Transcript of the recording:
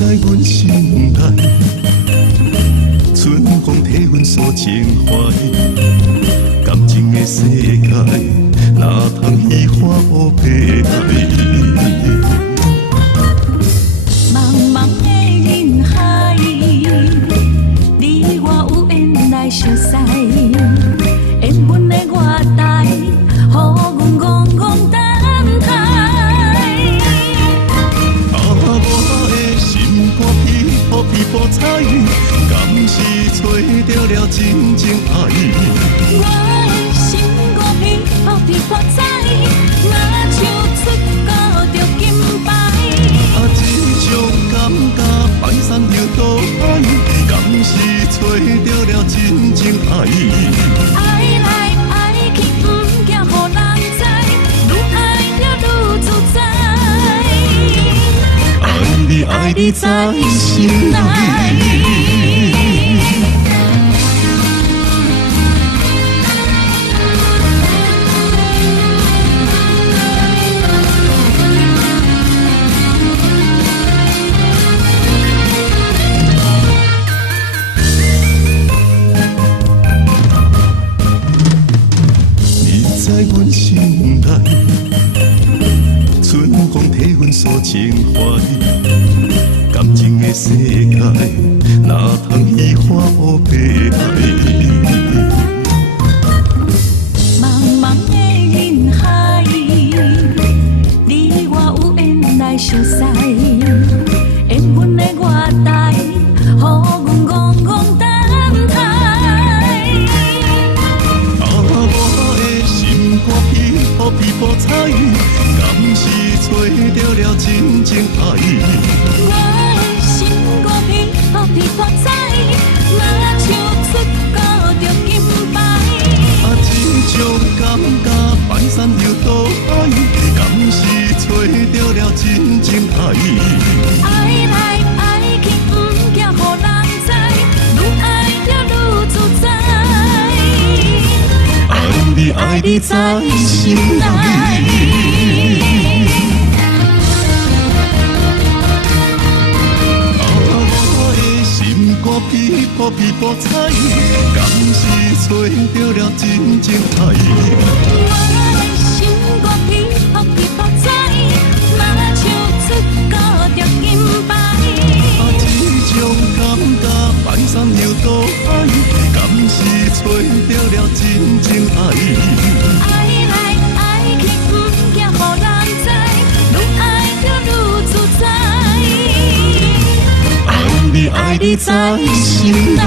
在阮心内，春风替阮诉情怀。感情的世界，哪通虚华乌白爱？茫茫的人海，你我有缘来相识。缘分的外台，予阮戆戆等待。我的心肝皮破皮破彩，敢是找到了真正爱？我的心肝皮破皮破彩，若像出国着金牌。这种感觉排山又倒海，敢是找到了真正爱？爱来爱去，不惊予人知，愈爱着愈自在。爱你在心内。在阮心内，春风替阮诉情怀。感情的世界，哪通虚华乌白爱？茫茫的人海，你我有缘来相识。缘分的外台，予阮戆戆等待。破皮破彩，敢是找到了真正爱？我的心肝皮破皮破彩，若像出国着金牌。这种感觉排山又倒海，敢是找到了真正爱？爱来爱去，不惊予人知，愈爱着愈自在。爱你在心内。我的心肝皮破皮破彩，敢是找到了真正爱？我的心肝皮破皮破彩，若像出国着金牌。这种感觉排山又倒海，敢是找到了真正爱？爱来爱去，不惊予人知，愈爱着愈自在。爱你在心内。